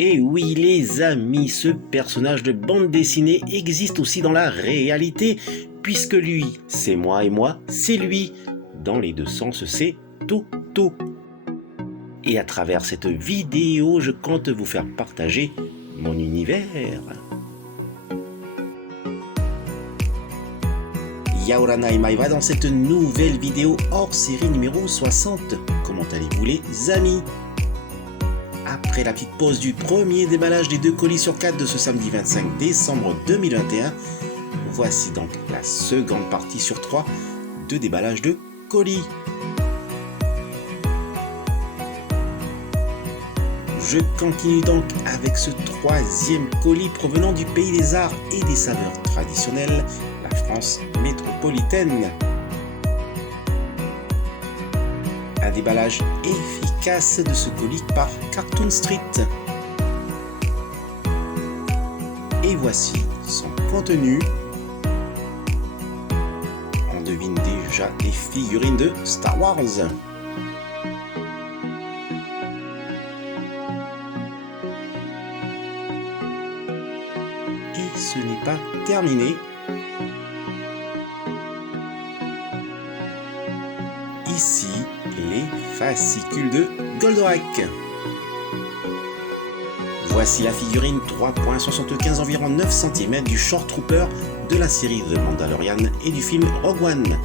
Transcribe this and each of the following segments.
Et oui les amis, ce personnage de bande dessinée existe aussi dans la réalité, puisque lui, c'est moi et moi, c'est lui. Dans les deux sens, c'est Toto. Et à travers cette vidéo, je compte vous faire partager mon univers. Yaorana et Maïva dans cette nouvelle vidéo hors série numéro 60. Comment allez-vous les amis? Après la petite pause du premier déballage des 2 colis sur 4 de ce samedi 25 décembre 2021, voici donc la seconde partie sur 3 de déballage de colis. Je continue donc avec ce troisième colis provenant du pays des arts et des saveurs traditionnelles, la France métropolitaine. Un déballage efficace de ce colis par Cartoon Street. Et voici son contenu. On devine déjà des figurines de Star Wars. Et ce n'est pas terminé. Ici, les fascicules de Goldorak. Voici la figurine 3.75 environ 9 cm du Short Trooper de la série The Mandalorian et du film Rogue One.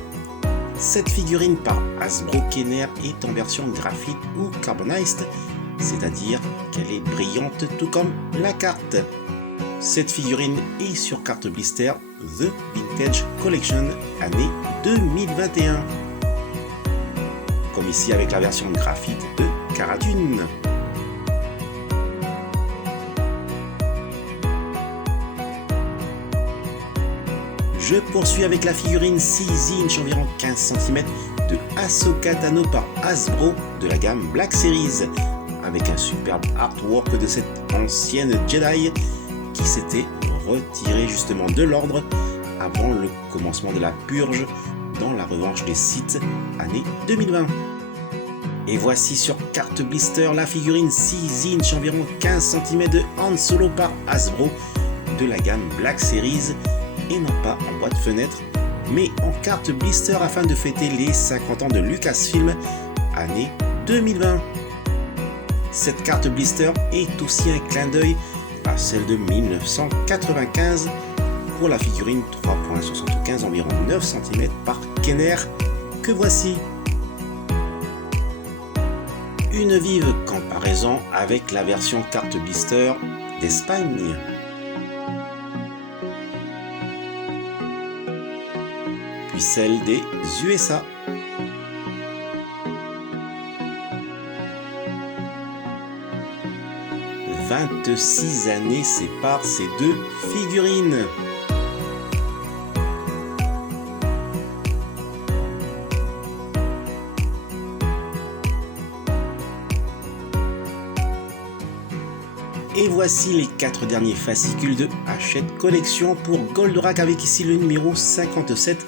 Cette figurine par Hasbro Kenner est en version graphite ou carbonized, c'est-à-dire qu'elle est brillante tout comme la carte. Cette figurine est sur carte blister The Vintage Collection année 2021. Comme ici avec la version graphite de Cara Dune. Je poursuis avec la figurine 6 inch environ 15 cm de Ahsoka Tano par Hasbro de la gamme Black Series, avec un superbe artwork de cette ancienne Jedi qui s'était retirée justement de l'ordre avant le commencement de la purge dans la revanche des Sith année 2020. Et voici sur carte blister la figurine 6 inch environ 15 cm de Han Solo par Hasbro de la gamme Black Series et non pas en boîte fenêtre mais en carte blister afin de fêter les 50 ans de Lucasfilm année 2020. Cette carte blister est aussi un clin d'œil à celle de 1995 pour la figurine 3.75 environ 9 cm par Kenner que voici. Une vive comparaison avec la version carte blister d'Espagne. Puis celle des USA. « 26 années séparent ces deux figurines. Et voici les 4 derniers fascicules de Hachette Collection pour Goldorak avec ici le numéro 57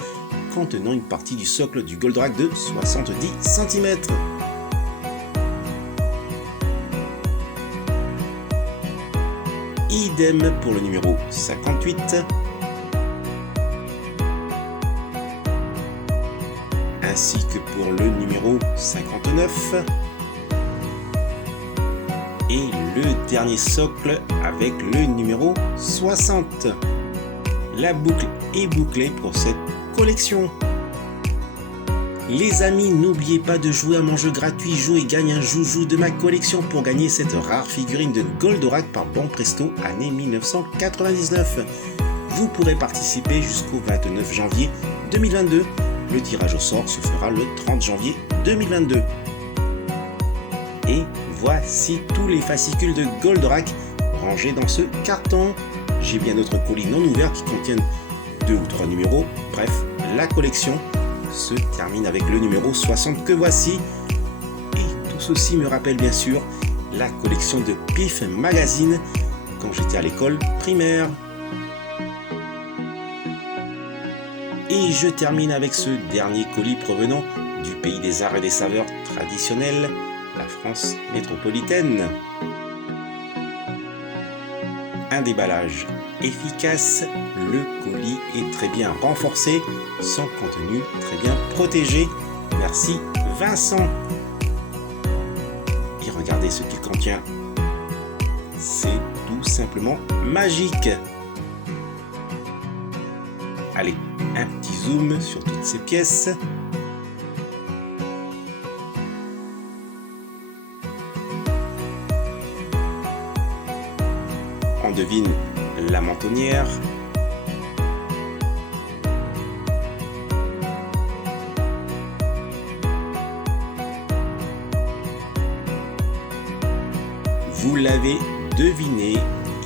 contenant une partie du socle du Goldorak de 70 cm. Idem pour le numéro 58. Ainsi que pour le numéro 59. Et le dernier socle avec le numéro 60. La boucle est bouclée pour cette collection. Les amis, n'oubliez pas de jouer à mon jeu gratuit Joue et gagne un joujou de ma collection pour gagner cette rare figurine de Goldorak par Banpresto année 1999. Vous pourrez participer jusqu'au 29 janvier 2022. Le tirage au sort se fera le 30 janvier 2022. Et voici tous les fascicules de Goldorak rangés dans ce carton. J'ai bien d'autres colis non ouverts qui contiennent 2 ou 3 numéros. Bref, la collection se termine avec le numéro 60 que voici. Et tout ceci me rappelle bien sûr la collection de Pif Magazine quand j'étais à l'école primaire. Et je termine avec ce dernier colis provenant du pays des arts et des saveurs traditionnelles, la France métropolitaine. déballage efficace, le colis est très bien renforcé, son contenu très bien protégé. Merci Vincent. Et regardez ce qu'il contient. C'est tout simplement magique. Allez, un petit zoom sur toutes ces pièces. On devine la mentonnière. Vous l'avez deviné,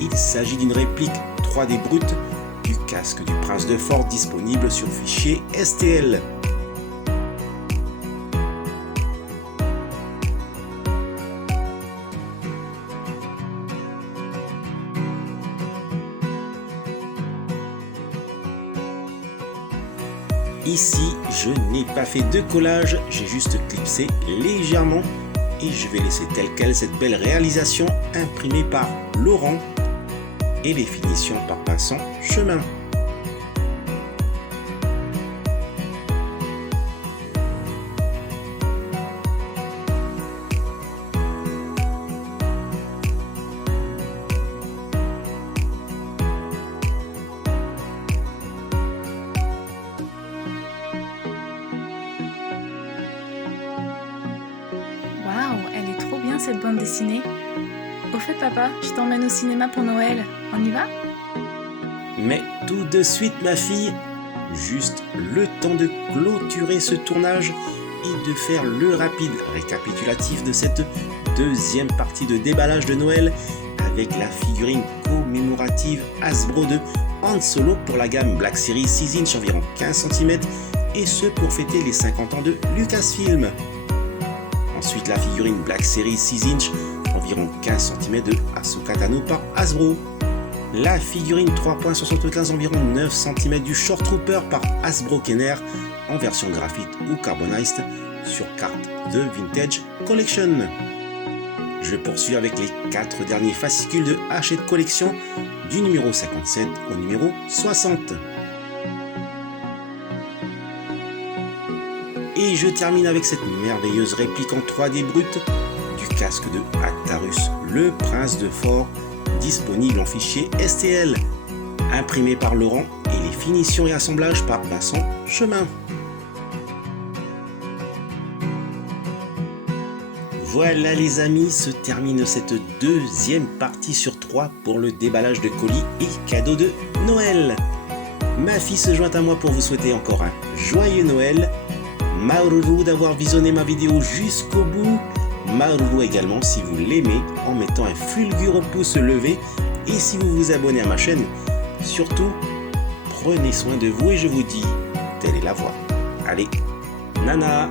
il s'agit d'une réplique 3D brute du casque du Prince de Force disponible sur fichier STL. Ici, je n'ai pas fait de collage, j'ai juste clipsé légèrement et je vais laisser telle quelle cette belle réalisation imprimée par Laurent et les finitions par Vincent Chemin. Waouh, elle est trop bien cette bande dessinée. Au fait papa, je t'emmène au cinéma pour Noël. On y va? Mais tout de suite ma fille, juste le temps de clôturer ce tournage et de faire le rapide récapitulatif de cette deuxième partie de déballage de Noël avec la figurine commémorative Hasbro de Han Solo pour la gamme Black Series 6 inch environ 15 cm et ce pour fêter les 50 ans de Lucasfilm. Ensuite la figurine Black Series 6 inch environ 15 cm de Ahsoka Tano par Hasbro. La figurine 3.75 environ 9 cm du Short Trooper par Hasbro Kenner en version graphite ou carbonized sur carte The Vintage Collection. Je poursuis avec les 4 derniers fascicules de Hachette Collection du numéro 57 au numéro 60. Et je termine avec cette merveilleuse réplique en 3D brute du casque de Actarus, le Prince de Force, disponible en fichier STL, imprimé par Laurent et les finitions et assemblages par Vincent Chemin. Voilà les amis, se termine cette deuxième partie sur 3 pour le déballage de colis et cadeaux de Noël. Ma fille se joint à moi pour vous souhaiter encore un joyeux Noël. Maourou d'avoir visionné ma vidéo jusqu'au bout. Maourou également si vous l'aimez en mettant un fulgurant pouce levé et si vous vous abonnez à ma chaîne. Surtout, prenez soin de vous et je vous dis, telle est la voie. Allez, nana!